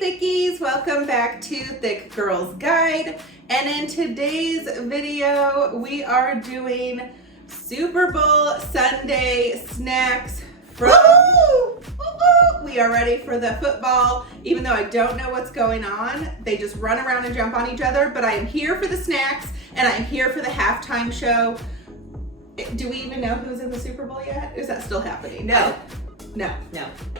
Thickies, welcome back to Thick Girls Guide, and in today's video we are doing Super Bowl Sunday snacks from we are ready for the football. Even though I don't know what's going on, they just run around and jump on each other, but I am here for the snacks and I'm here for the halftime show. Do we even know who's in the Super Bowl yet? Is that still happening? No.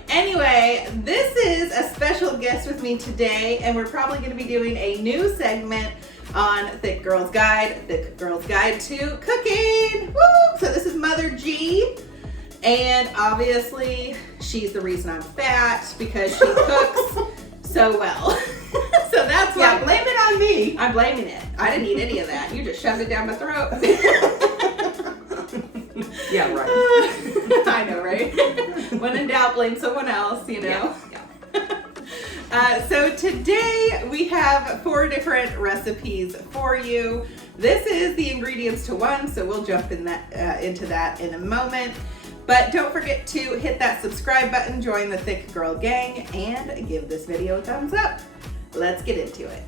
Anyway, this is a special guest with me today, and we're probably going to be doing a new segment on Thick Girls Guide, Thick Girls Guide to Cooking. Woo! So this is Mother G, and obviously she's the reason I'm fat because she cooks so well. So that's why. Yeah, blame it on me. I'm blaming it. I didn't eat any of that. You just shoved it down my throat. Yeah, right. I know, right? When in doubt, blame someone else, you know? Yeah. So today we have 4 different recipes for you. This is the ingredients to one, so we'll jump in that into that in a moment. But don't forget to hit that subscribe button, join the Thick Girl Gang, and give this video a thumbs up. Let's get into it.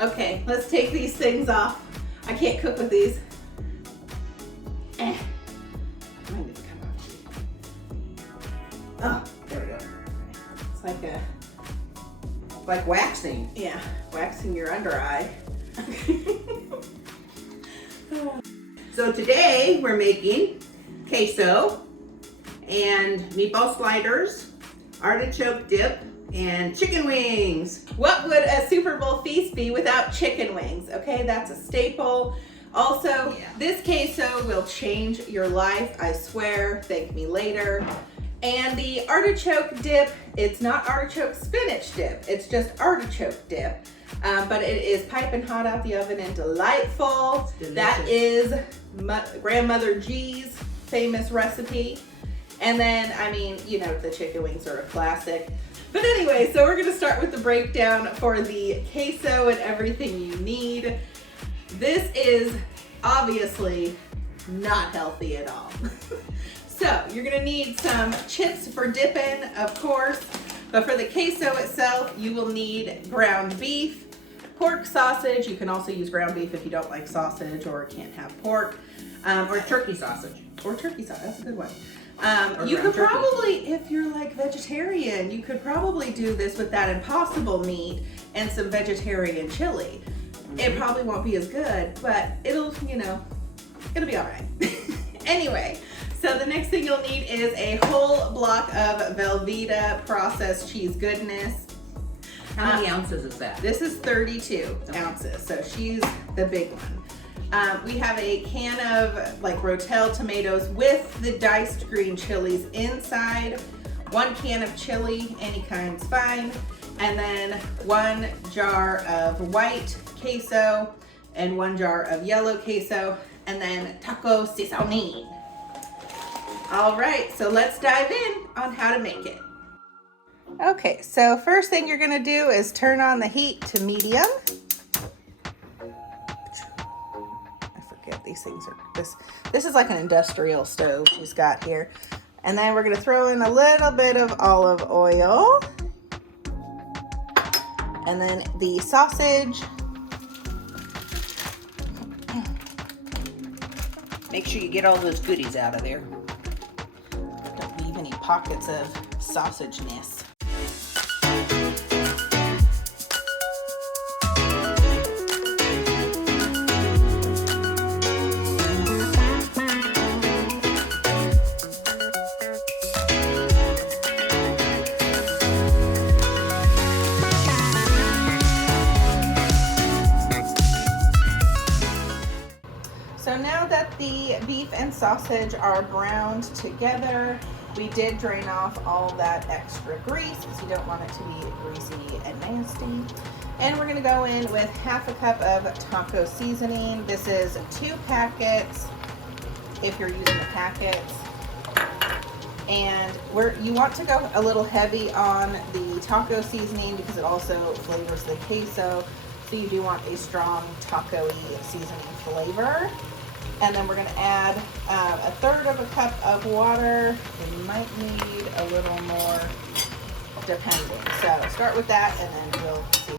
Okay, let's take these things off. I can't cook with these. Mine didn't come off. Oh, there we go. It's like Waxing. yeah, waxing your under eye. So today we're making queso and meatball sliders, artichoke dip, and chicken wings. What would a Super Bowl feast be without chicken wings? Okay, that's a staple. Also, This queso will change your life, I swear. Thank me later. And the artichoke dip, it's not artichoke spinach dip, it's just artichoke dip. But it is piping hot out the oven and delightful. That is Grandmother G's famous recipe. And then, I mean, you know, the chicken wings are a classic. But anyway, so we're gonna start with the breakdown for the queso and everything you need. This is obviously not healthy at all. So you're gonna need some chips for dipping, of course, but for the queso itself, you will need ground beef, pork sausage. You can also use ground beef if you don't like sausage or can't have pork. Or turkey sausage. Or turkey sausage, that's a good one. You could probably, if you're like vegetarian, you could probably do this with that Impossible meat and some vegetarian chili. It probably won't be as good, but it'll, you know, it'll be all right. Anyway, so the next thing you'll need is a whole block of VELVEETA processed cheese goodness. How many ounces is that? This is 32 ounces, so she's the big one. We have a can of like ROTEL tomatoes with the diced green chilies inside, 1 can of chili, any kind's fine, and then 1 jar of white queso and 1 jar of yellow queso, and then taco seasoning. All right, so let's dive in on how to make it. Okay, so first thing you're gonna do is turn on the heat to medium. These things are this is like an industrial stove she's got here. And then we're going to throw in a little bit of olive oil, and then the sausage. Make sure you get all those goodies out of there. Don't leave any pockets of sausageness. So now that the beef and sausage are browned together, we did drain off all that extra grease because you don't want it to be greasy and nasty. And we're gonna go in with 1/2 cup of taco seasoning. This is 2 packets if you're using the packets. And you want to go a little heavy on the taco seasoning because it also flavors the queso. So you do want a strong taco-y seasoning flavor. And then we're going to add 1/3 of a cup of water. We might need a little more depending. So start with that and then we'll see.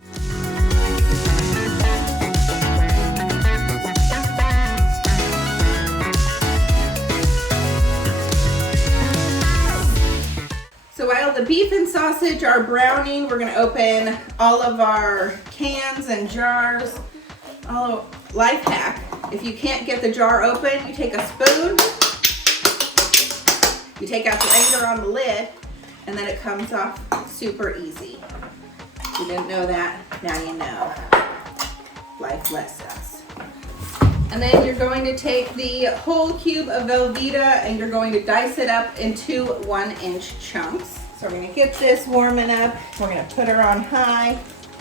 So while the beef and sausage are browning, we're going to open all of our cans and jars. Oh, life hack. If you can't get the jar open, you take a spoon, you take out the anger on the lid, and then it comes off super easy. If you didn't know that, now you know. Life bless us. And then you're going to take the whole cube of VELVEETA and you're going to dice it up into 1-inch chunks. So we're going to get this warming up. We're going to put her on high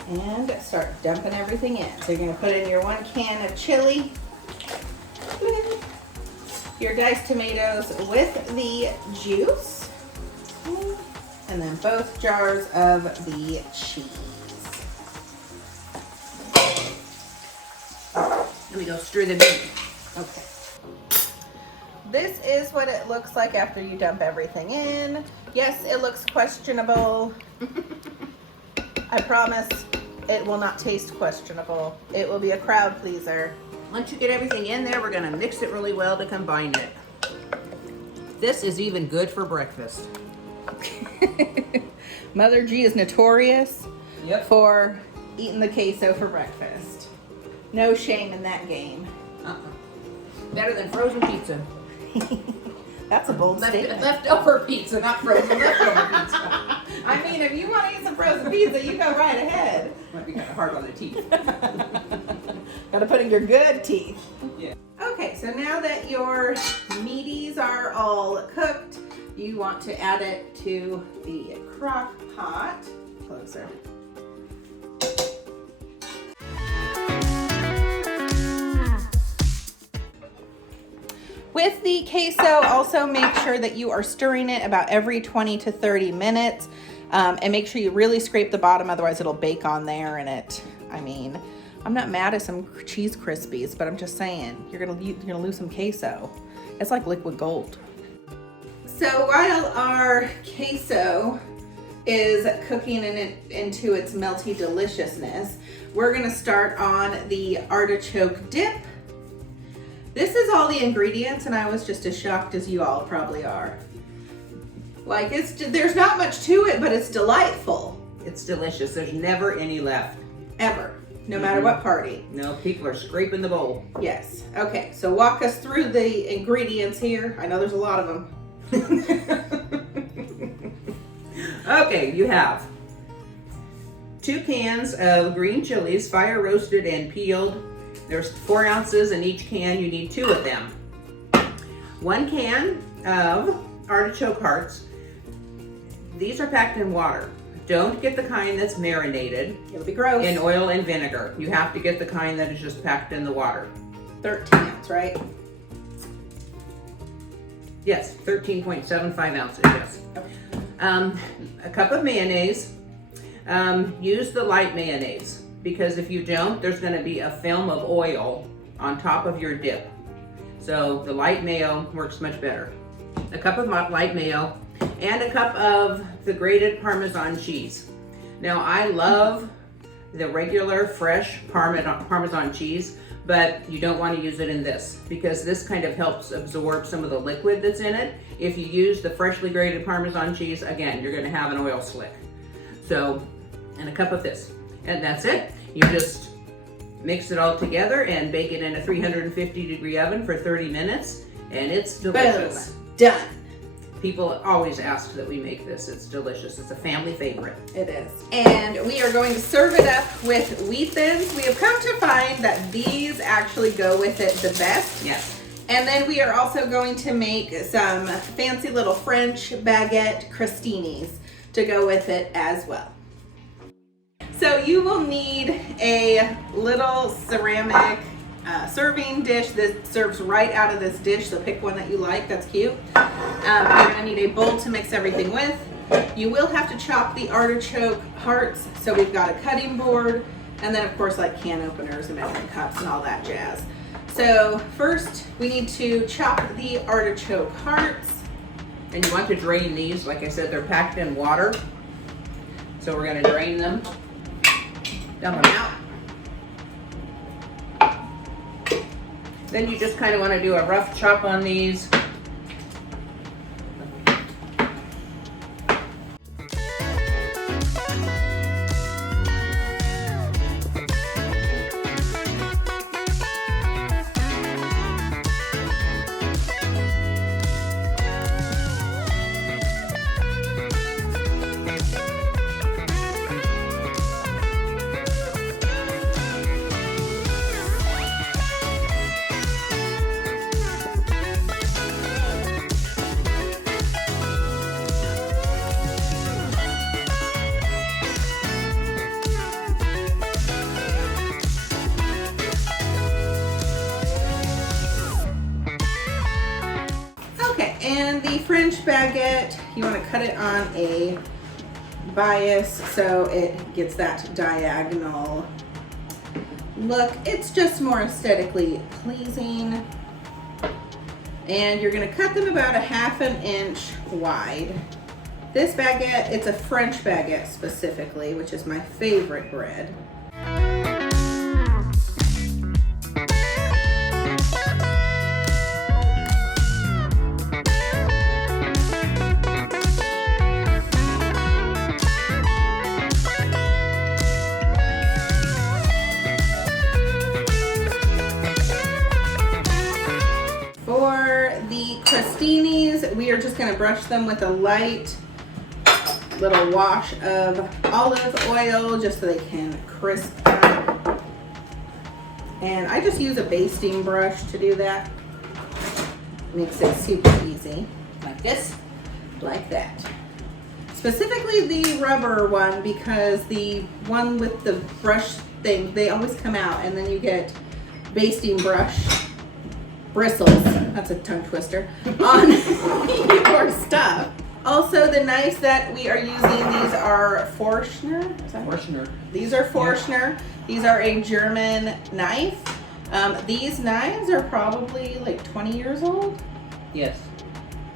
and start dumping everything in. So you're going to put in your 1 can of chili, your diced tomatoes with the juice, and then both jars of the cheese. Let me go stir the meat. Okay. This is what it looks like after you dump everything in. Yes, it looks questionable. I promise it will not taste questionable. It will be a crowd pleaser. Once you get everything in there, we're gonna mix it really well to combine it. This is even good for breakfast. Mother G is notorious Yep. for eating the queso for breakfast. No shame in that game. Better than frozen pizza. That's a bold statement. Leftover pizza, not frozen, leftover pizza. I mean, if you want to eat some frozen pizza, you go right ahead. Might be kind of hard on the teeth. Gotta put in your good teeth. Yeah. Okay, so now that your meaties are all cooked, you want to add it to the crock pot. Closer. With the queso, also make sure that you are stirring it about every 20 to 30 minutes. And make sure you really scrape the bottom, otherwise it'll bake on there and I mean, I'm not mad at some cheese Krispies, but I'm just saying, you're gonna lose some queso. It's like liquid gold. So while our queso is cooking into its melty deliciousness, we're gonna start on the artichoke dip. This is all the ingredients, and I was just as shocked as you all probably are. Like, there's not much to it, but it's delightful. It's delicious. There's never any left. Ever. No matter what party. No, people are scraping the bowl. Yes. Okay, so walk us through the ingredients here. I know there's a lot of them. Okay, you have 2 cans of green chilies, fire roasted and peeled. There's 4 ounces in each can. You need 2 of them. 1 can of artichoke hearts. These are packed in water. Don't get the kind that's marinated. It'll be gross. In oil and vinegar. You have to get the kind that is just packed in the water. 13 ounce, right? Yes, 13.75 ounces, yes. Okay. A cup of mayonnaise. Use the light mayonnaise, because if you don't, there's going to be a film of oil on top of your dip. So the light mayo works much better. A cup of light mayo and a cup of the grated Parmesan cheese. Now I love the regular fresh Parmesan cheese, but you don't want to use it in this because this kind of helps absorb some of the liquid that's in it. If you use the freshly grated Parmesan cheese, again, you're going to have an oil slick. So, and a cup of this. And that's it. You just mix it all together and bake it in a 350-degree oven for 30 minutes, and it's delicious. Boom. Done. People always ask that we make this. It's delicious. It's a family favorite. It is. And we are going to serve it up with wheat thins. We have come to find that these actually go with it the best. Yes. And then we are also going to make some fancy little French baguette crostinis to go with it as well. So you will need a little ceramic serving dish. This serves right out of this dish, so pick one that you like. That's cute. You're gonna need a bowl to mix everything with. You will have to chop the artichoke hearts, so we've got a cutting board, and then of course like can openers and measuring cups and all that jazz. So first we need to chop the artichoke hearts. And you want to drain these. Like I said, they're packed in water. So we're gonna drain them. Dump them out. Then you just kind of want to do a rough chop on these. And the French baguette, you want to cut it on a bias so it gets that diagonal look. It's just more aesthetically pleasing. And you're going to cut them about a ½ inch wide. This baguette, it's a French baguette specifically, which is my favorite bread. Crostinis, we are just going to brush them with a light little wash of olive oil just so they can crisp up. And I just use a basting brush to do that. Makes it super easy. Like this, like that. Specifically the rubber one, because the one with the brush thing, they always come out and then you get basting brush bristles, that's a tongue twister, on your stuff. Also, the knives that we are using, these are Forstner. Forstner. These are Forstner. These are a German knife. These knives are probably like 20 years old. Yes.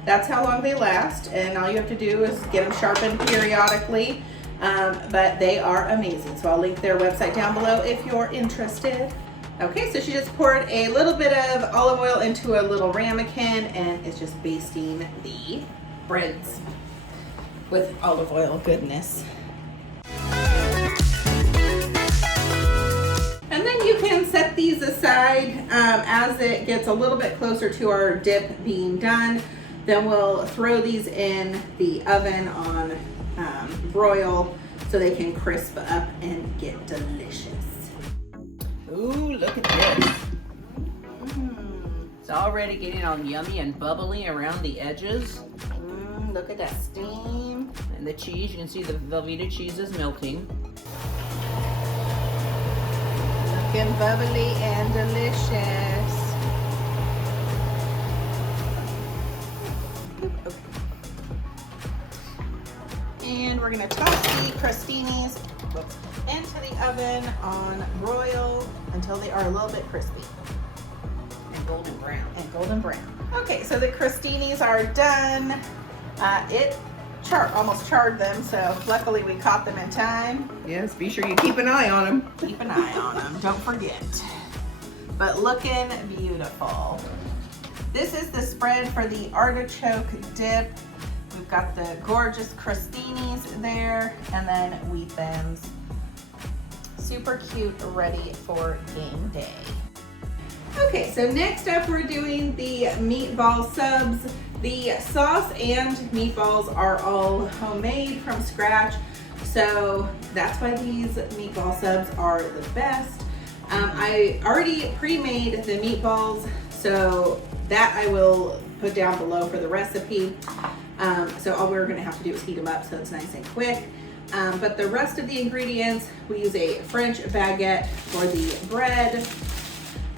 That's how long they last, and all you have to do is get them sharpened periodically. But they are amazing. So I'll link their website down below if you're interested. Okay, so she just poured a little bit of olive oil into a little ramekin and it's just basting the breads with olive oil goodness. And then you can set these aside as it gets a little bit closer to our dip being done. Then we'll throw these in the oven on broil so they can crisp up and get delicious. Ooh, look at this. It's already getting all yummy and bubbly around the edges. Look at that steam. And the cheese, you can see the Velveeta cheese is melting. Looking bubbly and delicious. And we're gonna toss the crostinis into the oven on broil until they are a little bit crispy. And golden brown. And golden brown. Okay, so the crostinis are done. It almost charred them, so luckily we caught them in time. Yes, be sure you keep an eye on them. Keep an eye on them, don't forget. But looking beautiful. This is the spread for the artichoke dip. We've got the gorgeous crostinis there, and then wheat thins. Super cute, ready for game day. Okay, so next up we're doing the meatball subs. The sauce and meatballs are all homemade from scratch, so that's why these meatball subs are the best. I already pre-made the meatballs, so that I will put down below for the recipe. So all we're gonna have to do is heat them up so it's nice and quick. But the rest of the ingredients, we use a French baguette for the bread.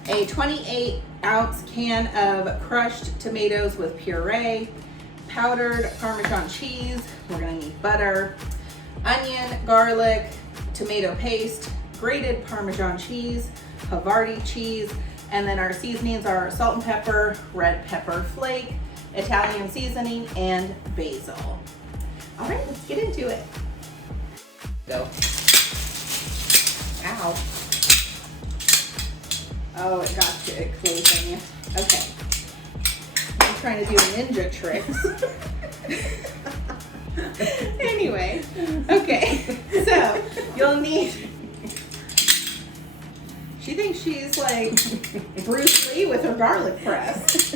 a 28-ounce can of crushed tomatoes with puree, powdered Parmesan cheese, we're gonna need butter, onion, garlic, tomato paste, grated Parmesan cheese, Havarti cheese, and then our seasonings are salt and pepper, red pepper flake, Italian seasoning, and basil. All right, let's get into it. Go. Ow. Oh, it got you. It closed on you. Okay. I'm trying to do ninja tricks. Anyway, okay. So, you'll need... She thinks she's like Bruce Lee with her garlic press.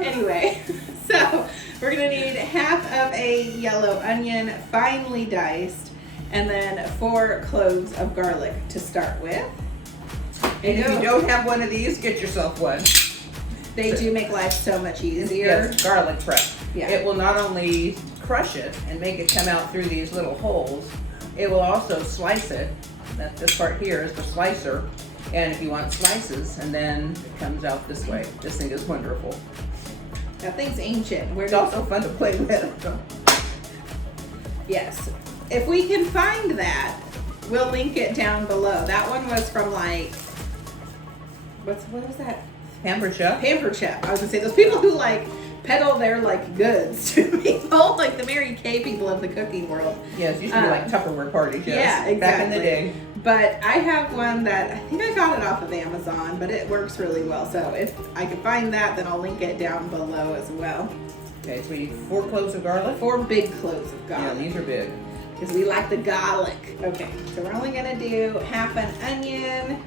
Anyway, so we're gonna need half of a yellow onion, finely diced, and then 4 cloves of garlic to start with. And if you don't have one of these, get yourself one. They do make life so much easier. Yes, garlic press. Yeah. It will not only crush it and make it come out through these little holes, it will also slice it. This part here is the slicer. And if you want slices, and then it comes out this way. This thing is wonderful. That thing's ancient. It's also fun to play with. Yes. If we can find that, we'll link it down below. That one was from like, what was that? Pampered Chef. Pampered Chef. I was gonna say, those people who like peddle their like goods to people, like the Mary Kay people of the cooking world. Yes, it used to be like Tupperware parties. Yes, yeah, exactly. Back in the day. But I have one that I think I got it off of Amazon, but it works really well. So if I can find that, then I'll link it down below as well. Okay, so we need 4 cloves of garlic. 4 big cloves of garlic. Yeah, these are big. Because we like the garlic. Okay, so we're only gonna do half an onion.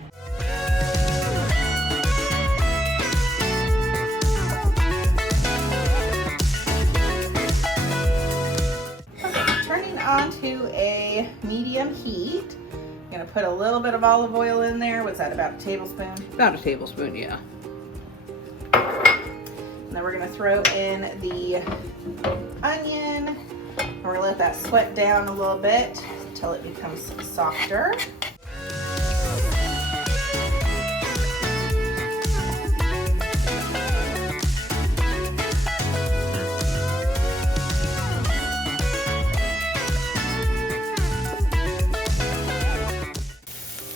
Okay, turning on to a medium heat. I'm gonna put a little bit of olive oil in there. What's that, about a tablespoon? About a tablespoon, yeah. And then we're gonna throw in the onion. We're gonna let that sweat down a little bit until it becomes softer.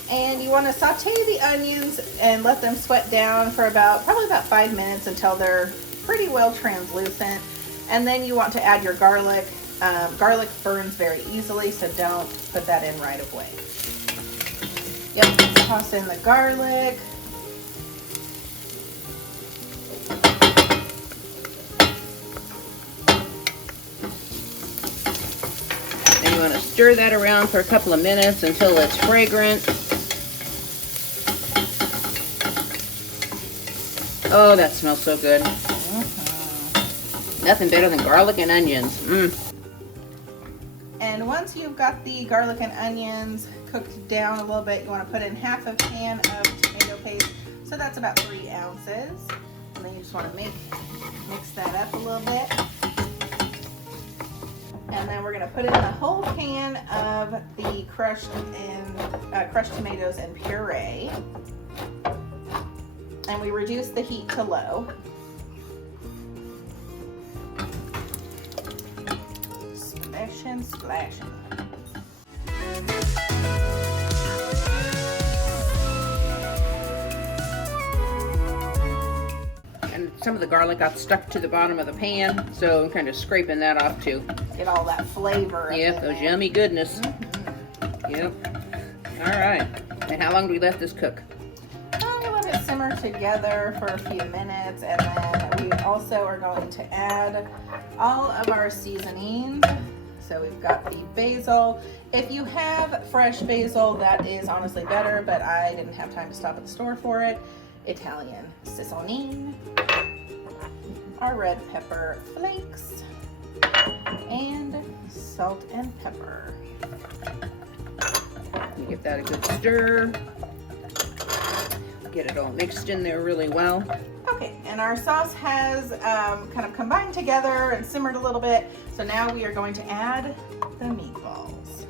And you want to saute the onions and let them sweat down for probably about 5 minutes until they're pretty well translucent. And then you want to add your garlic. Garlic burns very easily, so don't put that in right away. Yep, toss in the garlic. And you want to stir that around for a couple of minutes until it's fragrant. Oh, that smells so good. Nothing better than garlic and onions. And once you've got the garlic and onions cooked down a little bit, you want to put in half a can of tomato paste. So that's about 3 ounces. And then you just want to mix that up a little bit. And then we're going to put in the whole can of the crushed tomatoes and puree. And we reduce the heat to low. Splashing, splashing. And some of the garlic got stuck to the bottom of the pan, so I'm kind of scraping that off too. Get all that flavor. Yep, those yummy goodness. Yep. All right. And how long do we let this cook? We let it simmer together for a few minutes, and then we also are going to add all of our seasonings. So we've got the basil. If you have fresh basil, that is honestly better, but I didn't have time to stop at the store for it. Italian seasoning, our red pepper flakes, and salt and pepper. Give that a good stir. Get it all mixed in there really well. Okay, and our sauce has kind of combined together and simmered a little bit. So now we are going to add the meatballs.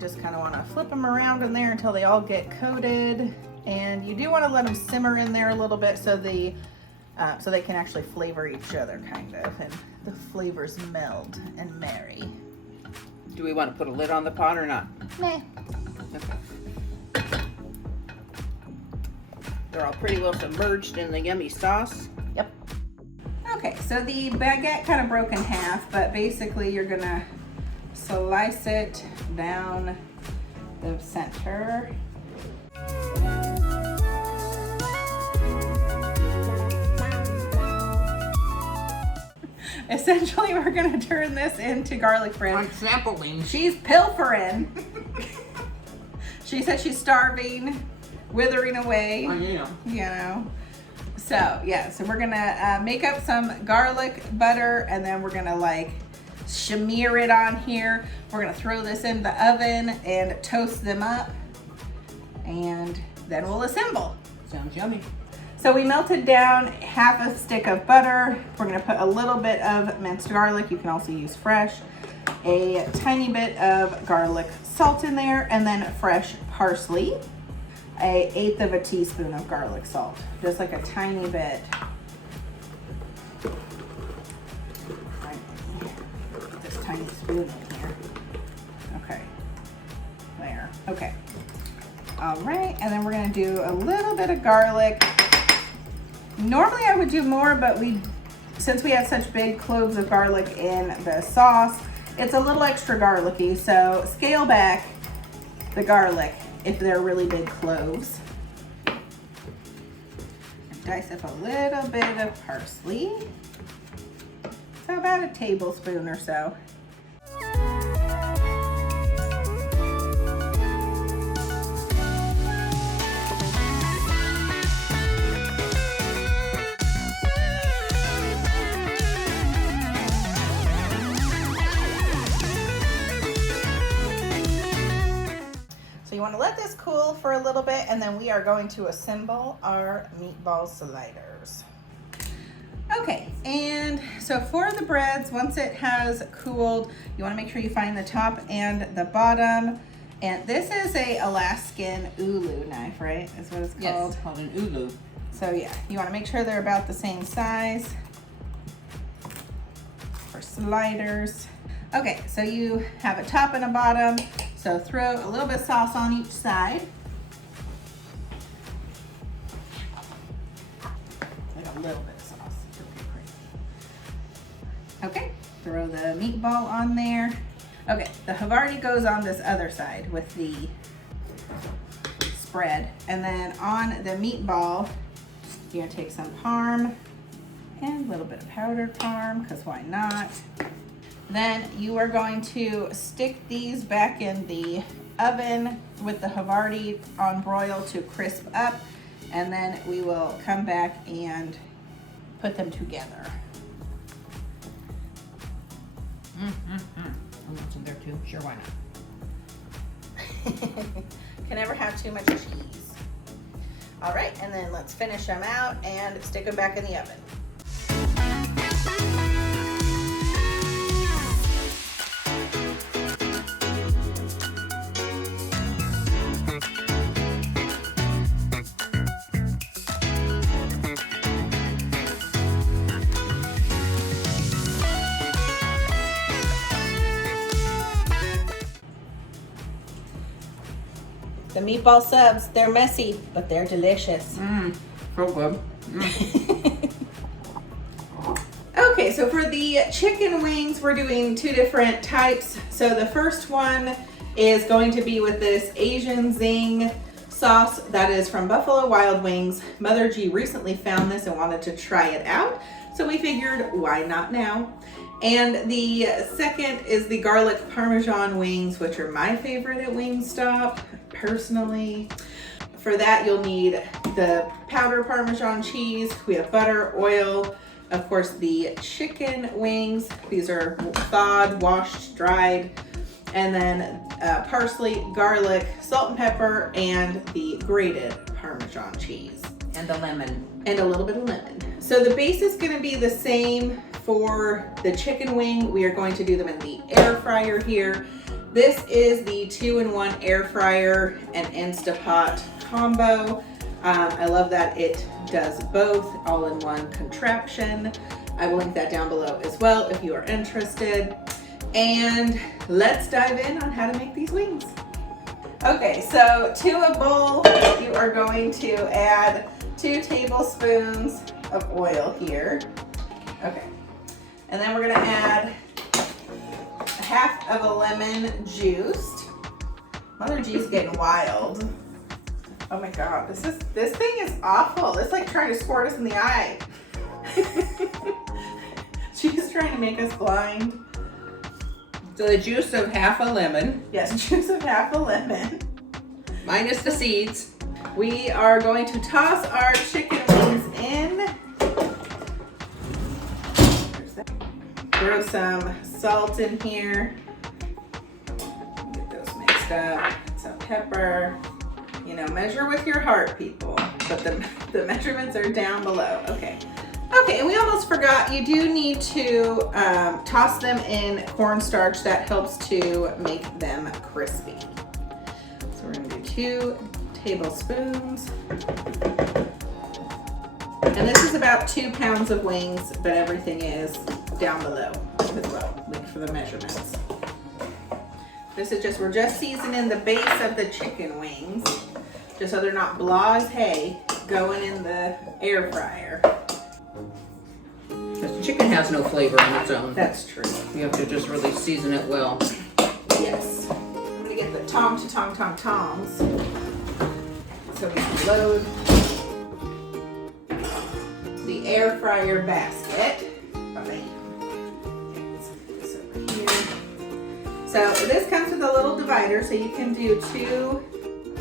just kind of want to flip them around in there until they all get coated. And you do want to let them simmer in there a little bit so they can actually flavor each other, kind of, and the flavors meld and marry. Do we want to put a lid on the pot or not? Meh. Okay. They're all pretty well submerged in the yummy sauce. Yep. Okay, so the baguette kind of broke in half, but basically you're gonna slice it down the center. Essentially, we're gonna turn this into garlic bread. I'm sampling. She's pilfering. She said she's starving, withering away. Oh, you know. You know. So yeah, so we're gonna make up some garlic butter, and then we're gonna like smear it on here. We're gonna throw this in the oven and toast them up, and then we'll assemble. Sounds yummy. So we melted down half a stick of butter. We're gonna put a little bit of minced garlic. You can also use fresh. A tiny bit of garlic salt in there, and then fresh parsley. An 1/8 of a teaspoon of garlic salt, just like a tiny bit. Right. Put this tiny spoon in here. Okay, there, okay. All right, and then we're gonna do a little bit of garlic. Normally I would do more, but since we have such big cloves of garlic in the sauce, it's a little extra garlicky, so scale back the garlic if they're really big cloves. Dice up a little bit of parsley. So about a tablespoon or so. So you want to let this cool for a little bit, and then we are going to assemble our meatball sliders. Okay, and so for the breads, once it has cooled, you want to make sure you find the top and the bottom. And this is a Alaskan ulu knife, right? Is what it's called? Yes, it's called an ulu. So yeah, you want to make sure they're about the same size for sliders. Okay, so you have a top and a bottom. So throw a little bit of sauce on each side. Like a little bit of sauce. Okay, throw the meatball on there. Okay, the Havarti goes on this other side with the spread. And then on the meatball, you're gonna take some parm and a little bit of powdered parm, because why not? Then you are going to stick these back in the oven with the Havarti on broil to crisp up, and then we will come back and put them together. I'm watching there too. Sure, why not? Can never have too much cheese. All right, and then let's finish them out and stick them back in the oven. The meatball subs, they're messy, but they're delicious. So good. Okay, so for the chicken wings, we're doing two different types. So the first one is going to be with this Asian Zing sauce that is from Buffalo Wild Wings. Mother G recently found this and wanted to try it out, so we figured, why not now? And the second is the garlic Parmesan wings, which are my favorite at Wingstop, personally. For that, you'll need the powder Parmesan cheese. We have butter, oil, of course, the chicken wings. These are thawed, washed, dried. And then parsley, garlic, salt and pepper, and the grated Parmesan cheese. And the lemon. And a little bit of lemon. So the base is gonna be the same for the chicken wing. We are going to do them in the air fryer here. This is the 2-in-1 air fryer and Instapot combo. I love that it does both all in one contraption. I will link that down below as well if you are interested. And let's dive in on how to make these wings. Okay, so to a bowl, you are going to add 2 tablespoons of oil here. Okay, and then we're gonna add half of a lemon juiced. Mother G's getting wild. Oh my God, this thing is awful. It's like trying to squirt us in the eye. She's trying to make us blind. So the juice of half a lemon. Yes, juice of half a lemon. Minus the seeds. We are going to toss our chicken wings in. Throw some salt in here. Get those mixed up. Some pepper. You know, measure with your heart, people. But the measurements are down below. Okay. Okay, and we almost forgot, you do need to toss them in cornstarch. That helps to make them crispy. So we're gonna do 2 tablespoons. And this is about 2 pounds of wings, but everything is down below as well, link for the measurements. This is we're just seasoning the base of the chicken wings, just so they're not blah as hay going in the air fryer. Because the chicken has no flavor on its own. That's true. You have to just really season it well. Yes. I'm gonna get the tongs so we can load the air fryer basket. Okay. Let's get this over here. So this comes with a little divider, so you can do 2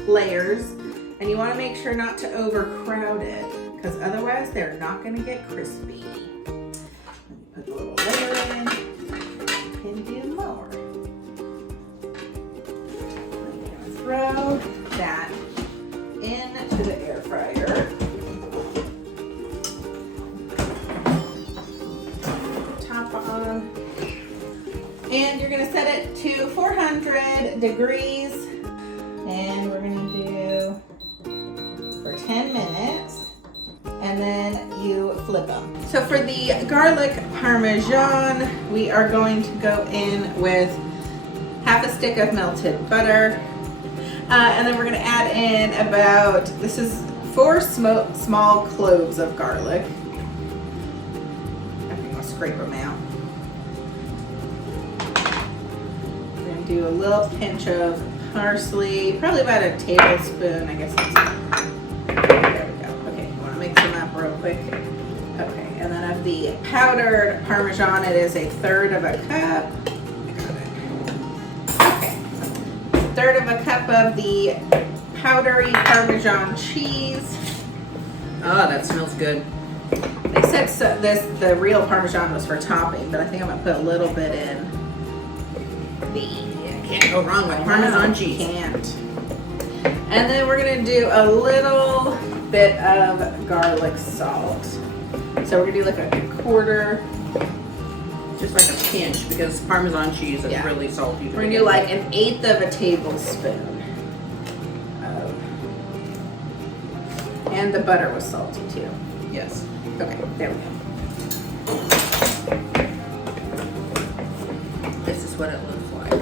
layers, and you want to make sure not to overcrowd it, because otherwise they're not going to get crispy. Put a little layer in, and do more. I'm going to throw that into the air fryer. Top on. And you're going to set it to 400 degrees. And we're going to do for 10 minutes. And then you flip them. So for the garlic Parmesan, we are going to go in with half a stick of melted butter. And then we're going to add in about, this is 4 small cloves of garlic. I think I'll scrape them out. We're going to do a little pinch of parsley, probably about a tablespoon, I guess. There we go. Okay, you want to mix them up real quick. Okay, and then of the powdered Parmesan, it is 1/3 of a cup. Third of a cup of the powdery Parmesan cheese. Ah, that smells good. They said so, the real Parmesan was for topping, but I think I'm gonna put a little bit in. Can't go wrong with Parmesan cheese. Can't. And then we're gonna do a little bit of garlic salt. So we're gonna do like a 1/4. Just like a pinch, because Parmesan cheese is really salty. We're gonna do like 1/8 of a tablespoon. And the butter was salty too. Yes. Okay, there we go. This is what it looks like.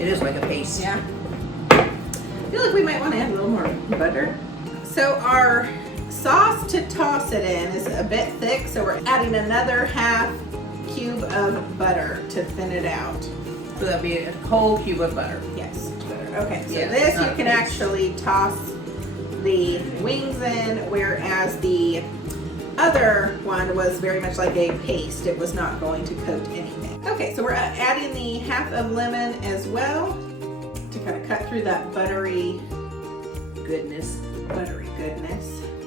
It is like a paste. Yeah. I feel like we might want to add a little more butter. So our sauce to toss it in is a bit thick, so we're adding another 1/2 cube of butter to thin it out. So that'd be a whole cube of butter. Yes, butter. Okay, so Yes, this you not can paste. actually toss the wings in, whereas the other one was very much like a paste. It was not going to coat anything. Okay, so we're adding the 1/2 of lemon as well to kind of cut through that buttery goodness.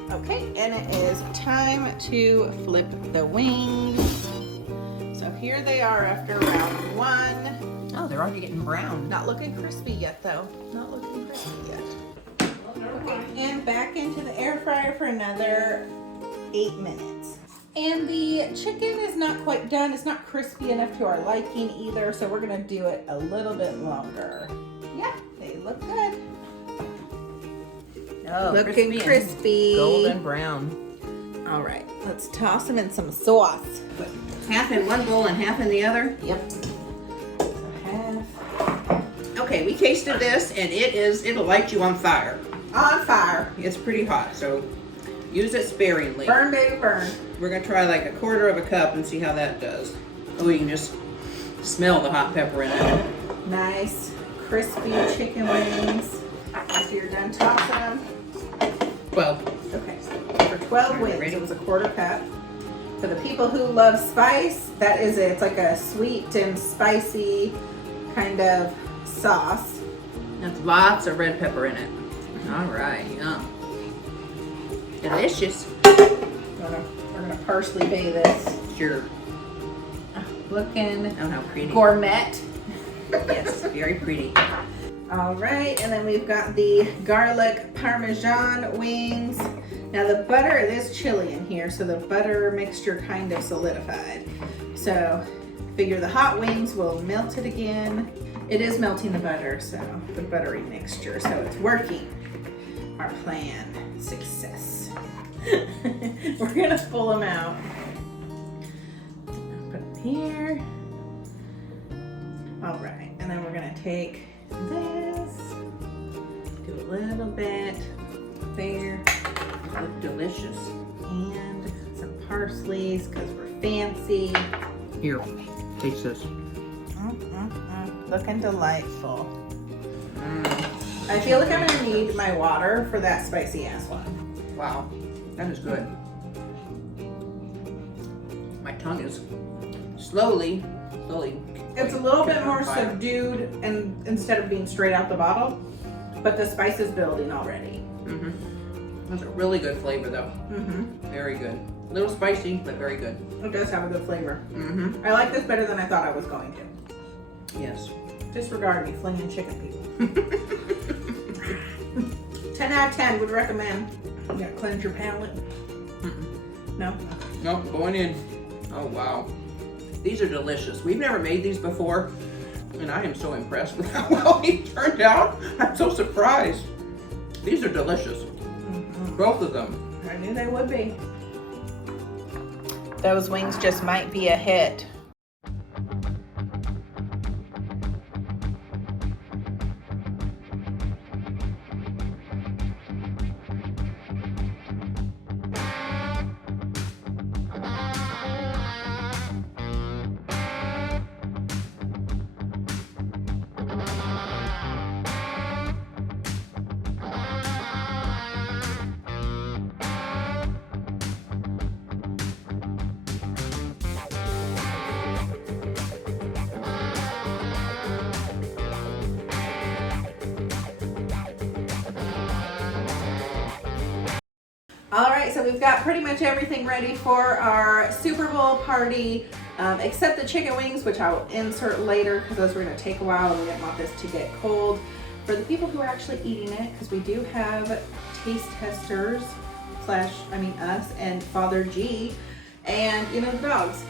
Okay, and it is time to flip the wings. So here they are after round 1. Oh, they're already getting brown. Not looking crispy yet though. Not looking crispy yet. Okay, and back into the air fryer for another 8 minutes. And the chicken is not quite done. It's not crispy enough to our liking either, so we're gonna do it a little bit longer. Yeah, they look good. Oh, looking crispy. Golden brown. All right, let's toss them in some sauce. Half in one bowl and half in the other? Yep. So half. Okay, we tasted this and it'll light you on fire. On fire. It's pretty hot, so use it sparingly. Burn, baby, burn. We're gonna try like 1/4 of a cup and see how that does. Oh, you can just smell the hot pepper in it. Nice, crispy chicken wings. After you're done tossing them. 12. Okay, for 12 wings, Ready? it was 1/4 cup. For the people who love spice, that is it. It's like a sweet and spicy kind of sauce. That's lots of red pepper in it. All right, yum. Delicious. We're gonna parsley bay this. Sure. Looking Oh, how pretty. gourmet. Yes, very pretty. All right, and then we've got the garlic Parmesan wings. Now the butter, it is chili in here, so the butter mixture kind of solidified. So figure the hot wings will melt it again. It is melting the butter, so the buttery mixture, so it's working. Our plan, success. We're gonna pull them out. Put them here. All right, and then we're gonna take this, do a little bit there, Look delicious. and some parsleys because we're fancy. Here, taste this. Looking delightful. I feel like I'm gonna need my water for that spicy ass one. Wow, that is good. My tongue is slowly. It's a little bit more on fire. subdued and instead of being straight out the bottle, but the spice is building already. That's a really good flavor though. Very good. A little spicy, but very good. It does have a good flavor. I like this better than I thought I was going to. Yes. Disregard me flinging chicken people. 10 out of 10 would recommend. You gotta cleanse your palate. No? Nope, going in. Oh wow. These are delicious. We've never made these before, and I am so impressed with how well they turned out. I'm so surprised. These are delicious. Both of them. I knew they would be. Those wings just might be a hit. All right, so we've got pretty much everything ready for our Super Bowl party, except the chicken wings, which I will insert later because those were gonna take a while and we didn't want this to get cold. For the people who are actually eating it, because we do have taste testers, us and Father G, and you know, the dogs.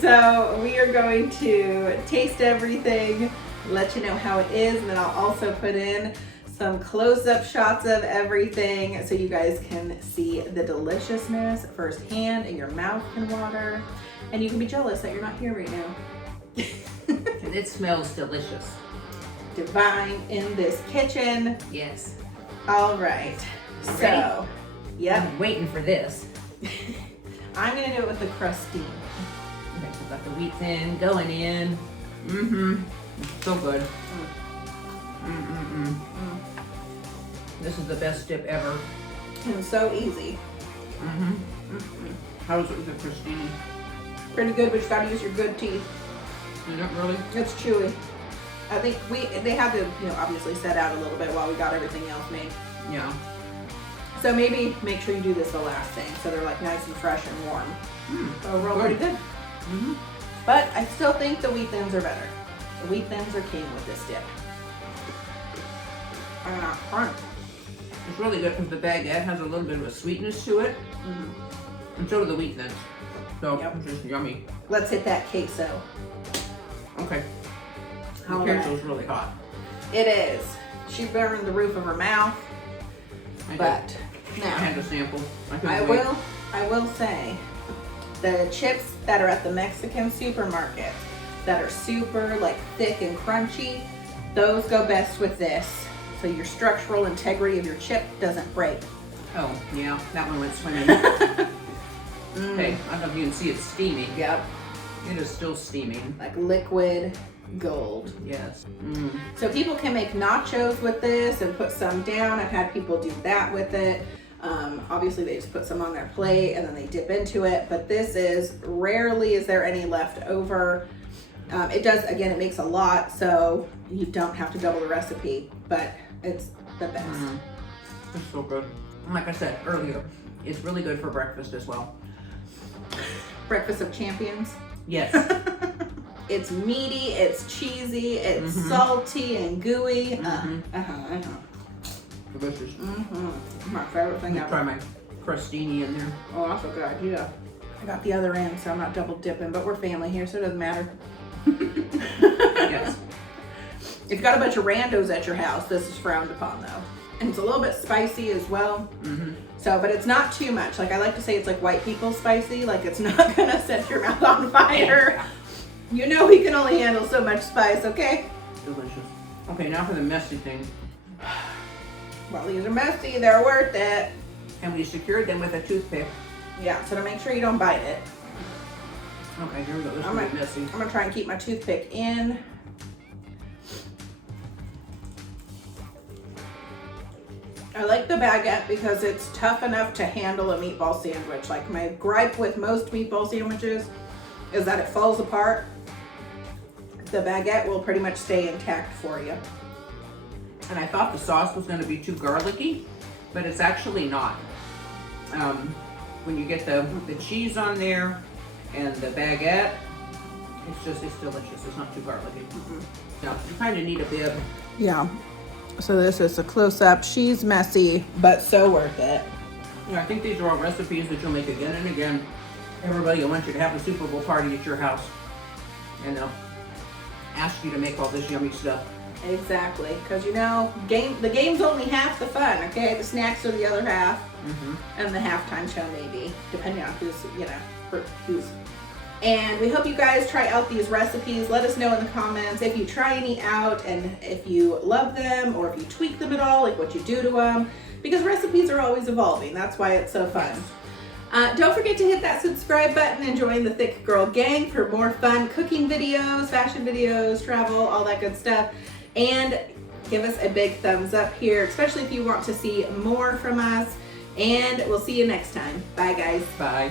So we are going to taste everything, let you know how it is, and then I'll also put in some close-up shots of everything so you guys can see the deliciousness firsthand and your mouth can water and you can be jealous that you're not here right now. And it smells delicious. Divine in this kitchen. Yes. All right. Ready? So, yep. I'm waiting for this. I'm gonna do it with the crostini. Okay, so got the wheat thin going in. So good. This is the best dip ever. And so easy. How is it with the crostini? Pretty good, but you gotta use your good teeth. Is it really? It's chewy. I think they had to, obviously set out a little bit while we got everything else made. Yeah. So maybe make sure you do this the last thing so they're like nice and fresh and warm. So we're all pretty good. But I still think the wheat thins are better. The wheat thins are king with this dip. It's really good because the baguette has a little bit of a sweetness to it. And so do the wheat thins. So it's just yummy. Let's hit that queso. Okay. The All queso's right. really hot. It is. She burned the roof of her mouth. But I now had a sample. I will say the chips that are at the Mexican supermarket that are super like thick and crunchy, those go best with this. So your structural integrity of your chip doesn't break. Oh, yeah, that one went swimming. Okay, I don't know if you can see it steaming. Yep. It is still steaming. Like liquid gold. Yes. So people can make nachos with this and put some down. I've had people do that with it. Obviously they just put some on their plate and then they dip into it, but this is, rarely is there any left over. It does, again, it makes a lot, so you don't have to double the recipe, but it's the best. It's so good. Like I said earlier, it's really good for breakfast as well. Breakfast of champions. Yes. It's meaty, it's cheesy, it's salty and gooey. Delicious. My favorite thing ever. Try my crostini in there. Oh, that's a good idea. I got the other end, so I'm not double dipping, but we're family here, so it doesn't matter. Yes. If you've got a bunch of randos at your house, this is frowned upon though. And it's a little bit spicy as well. So, but it's not too much. Like I like to say it's like white people spicy, like it's not gonna set your mouth on fire. You know we can only handle so much spice, okay? Delicious. Okay, now for the messy thing. Well, these are messy, they're worth it. And we secured them with a toothpick. Yeah, so to make sure you don't bite it. Okay, here we go. This is messy. I'm gonna try and keep my toothpick in. I like the baguette because it's tough enough to handle a meatball sandwich. Like my gripe with most meatball sandwiches is that it falls apart. The baguette will pretty much stay intact for you. And I thought the sauce was going to be too garlicky, but it's actually not. When you get the cheese on there and the baguette, it's delicious. It's not too garlicky. No, you kind of need a bib. Yeah. So this is a close-up. She's messy, but so worth it. Yeah, I think these are all recipes that you'll make again and again. Everybody will want you to have a Super Bowl party at your house. And they'll ask you to make all this yummy stuff. Exactly, because you know, the game's only half the fun, okay? The snacks are the other half, and the halftime show maybe, depending on who's. And we hope you guys try out these recipes. Let us know in the comments if you try any out and if you love them or if you tweak them at all, like what you do to them, because recipes are always evolving. That's why it's so fun. Don't forget to hit that subscribe button and join the Thick Girl gang for more fun cooking videos, fashion videos, travel, all that good stuff. And give us a big thumbs up here, especially if you want to see more from us. And we'll see you next time. Bye, guys. Bye.